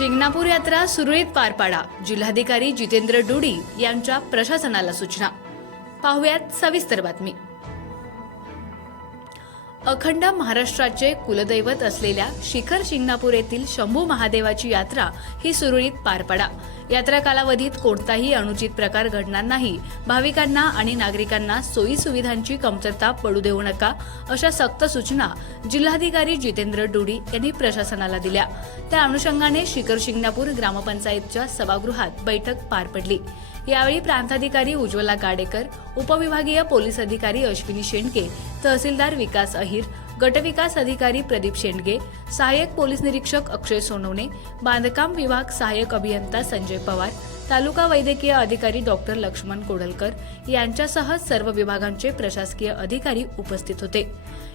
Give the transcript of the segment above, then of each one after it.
शिंगणापूर यात्रा सुरळीत पार पाडा. जिल्हाधिकारी जितेंद्र डुडी यांच्या प्रशासनाला सूचना. पाहुयात सविस्तर बातमी. अखंड महाराष्ट्राचे कुलदैवत असलेल्या शिखर शिंगणापूर येथील शंभू महादेवाची यात्रा ही सुरळीत पार पाडा. यात्रा कालावधीत कोणताही अनुचित प्रकार घडणार नाही. भाविकांना आणि नागरिकांना सोयी सुविधांची कमतरता पडू देऊ नका अशा सक्त सूचना जिल्हाधिकारी जितेंद्र डुडी यांनी प्रशासनाला दिल्या. त्या अनुषंगाने शिखर शिंगणापूर ग्रामपंचायतच्या सभागृहात बैठक पार पडली. यावेळी प्रांताधिकारी उज्ज्वला गाडेकर उपविभागीय पोलीस अधिकारी अश्विनी शेंडके तहसीलदार विकास अहिर गटविकास अधिकारी प्रदीप शेंडगे सहाय्यक पोलीस निरीक्षक अक्षय सोनवणे बांधकाम विभाग सहाय्यक अभियंता संजय पवार तालुका वैद्यकीय अधिकारी डॉक्टर लक्ष्मण कोडलकर यांच्यासह सर्व विभागांचे प्रशासकीय अधिकारी उपस्थित होते.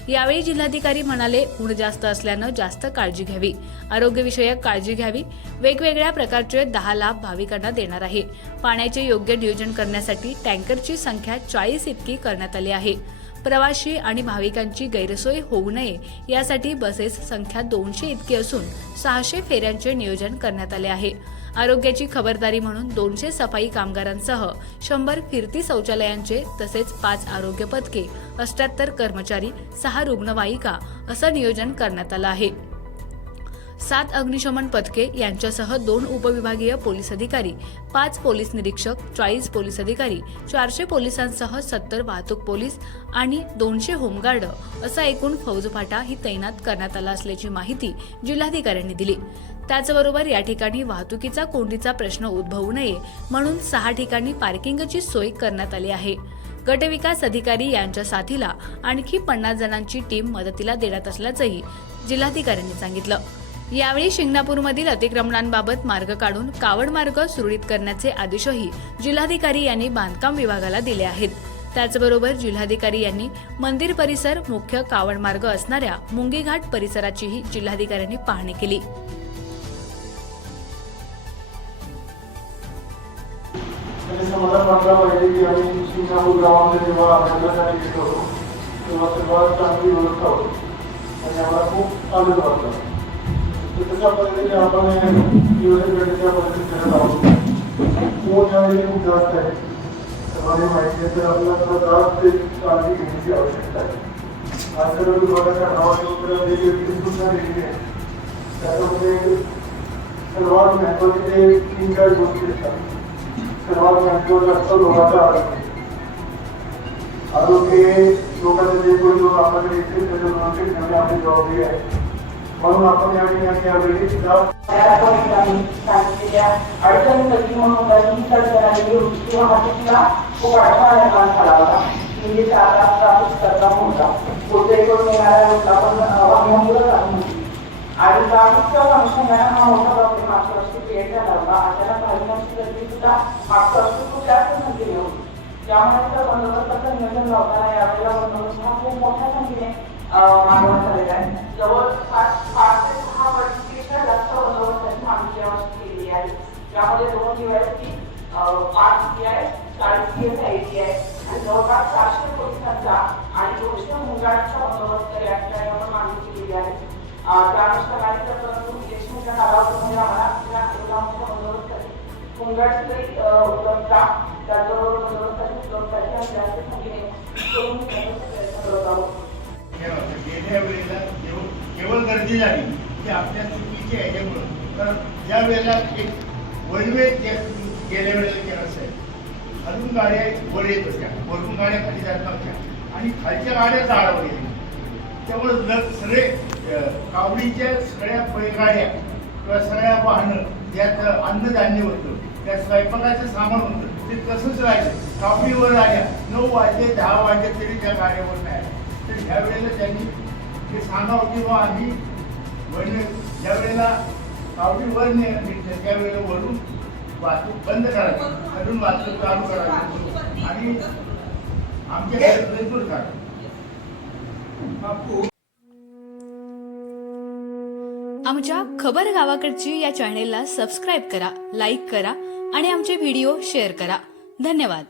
यावेळी जिल्हाधिकारी म्हणाले ऊन जास्त असल्यानं जास्त काळजी घ्यावी. आरोग्यविषयक काळजी घ्यावी. वेगवेगळ्या प्रकारचे दहा लाभ भाविकांना देणार आहे. पाण्याचे योग्य नियोजन करण्यासाठी टँकरची संख्या चाळीस इतकी करण्यात आली आहे. प्रवासी आणि भाविकांची गैरसोय होऊ नये यासाठी बसेस संख्या दोनशे इतकी असून सहाशे फेऱ्यांचे नियोजन करण्यात आले आहे. आरोग्याची खबरदारी म्हणून दोनशे सफाई कामगारांसह शंभर फिरती शौचालयांचे तसेच पाच आरोग्य पथके अष्ट्याहत्तर कर्मचारी सहा रुग्णवाहिका असं नियोजन करण्यात आलं आहे. सात अग्निशमन पथके यांच्यासह दोन उपविभागीय पोलीस अधिकारी पाच पोलीस निरीक्षक चाळीस पोलीस अधिकारी चारशे पोलिसांसह सत्तर वाहतूक पोलीस आणि दोनशे होमगार्ड असा एकूण फौजफाटा ही तैनात करण्यात आला असल्याची माहिती जिल्हाधिकाऱ्यांनी दिली. त्याचबरोबर या ठिकाणी वाहतुकीचा कोंडीचा प्रश्न उद्भवू नये म्हणून सहा ठिकाणी पार्किंगची सोय करण्यात आली आहे. गटविकास अधिकारी यांच्या साथीला आणखी पन्नास जणांची टीम मदतीला देण्यात असल्याचंही जिल्हाधिकाऱ्यांनी सांगितलं. यावेळी शिंगणापूरमधील अतिक्रमणांबाबत मार्ग काढून कावड मार्ग सुरळीत करण्याचे आदेशही जिल्हाधिकारी यांनी बांधकाम विभागाला दिले आहेत. त्याचबरोबर जिल्हाधिकारी यांनी मंदिर परिसर मुख्य कावड मार्ग असणाऱ्या मुंगीघाट परिसराचीही जिल्हाधिकाऱ्यांनी पाहणी केली. आणि पाहिजे की आम्ही गावामध्ये जेव्हा अभ्यासासाठी तेव्हा सर्वात चांगली व्यवस्था होती. आणि आम्हाला खूप आनंद वाटला. तर आपण नियोजनच्या पद्धतीने करत आहोत ऊन यावेळी खूप जास्त आहे सर्वांनी माहिती आहे तर आपल्याला जास्त काळजी घेण्याची आवश्यकता आहे आज विभागाच्या गावाच्या वेगवेगळी सूचना दिलेली आहे त्याच्यामध्ये सर्वात महत्वाचे ते तीन चार गोष्टी असतात सर्वात महत्वाचं असतं लोकांचं आरोग्य आरोग्य लोकांचे जे कोणी लोक आपल्याकडे येतील त्याच्या सुरक्षित ठेवणे आपली जबाबदारी आहे म्हणून आपण या ठिकाणी यावेळी सुद्धा कधी म्हणून किंवा खूप अडथळा निर्माण झाला होता. म्हणजे चारा करता होता येणाऱ्या पण हा मोठा प्रॉब्लेम मागच्या वर्षी क्रिएट झाला होता अचानक भाजपाची गर्दी सुद्धा मागच्या वर्षी खूप जास्त संख्येने होती त्यामुळे तर बंदोबस्ताचं नियोजन लावताना यावेळेला बंदोबस्त हा खूप मोठ्या संख्येने मागवण्यात आलेला आहे. जवळपास आहे त्यामध्ये दोन दिवसाची पाच पी आहे चाळीस पी एस आय टी आहे. आणि जवळपास चारशे पोलिसांचा आणि दोनशे होमगार्डचा बंदोबस्त या ठिकाणी आपण मागणी केलेली आहे. अं, त्या तर परंतु इलेक्शनच्या कालावधीमध्ये आम्हाला या योजनांचा बंदोबस्त होमगार्डची उपलब्धता त्याचबरोबर बंदोबस्ताची उपलब्धताची आम्ही जास्त संख्येने करून घेण्याचा प्रयत्न करत आहोत. गेल्या वेळेला केवळ गर्दी झाली की आपल्या चुकीच्या ह्याच्यामुळं. तर ज्या वेळेला एक वनवे गेल्या वेळेला केलं असेल अजून गाड्या वर येत होत्या. वरून गाड्या खाली जात नव्हत्या. आणि खालच्या गाड्या जाडावर येत त्यामुळे सगळे कावडीच्या सगळ्या बैलगाड्या किंवा सगळ्या वाहनं त्यात अन्नधान्य होतं त्या स्वयंपाकाचं सामान होतं ते तसंच राहिलं. कावडीवर आल्या नऊ वाजले दहा वाजले तरी त्या गाड्यावर नाही आल्या. तर ह्या वेळेला त्यांनी ते सांगावं किंवा बा आम्ही म्हणजे वडले ज्या वेळेला सावली वर निघते त्यावेळेला वरून वाहतूक बंद करायची अजून वाहतूक चालू करायची आणि आमच्या दूर करायची आमच्या खबर गावाकडची या चॅनेलला सबस्क्राईब करा लाईक करा आणि आमचे व्हिडिओ शेअर करा. धन्यवाद.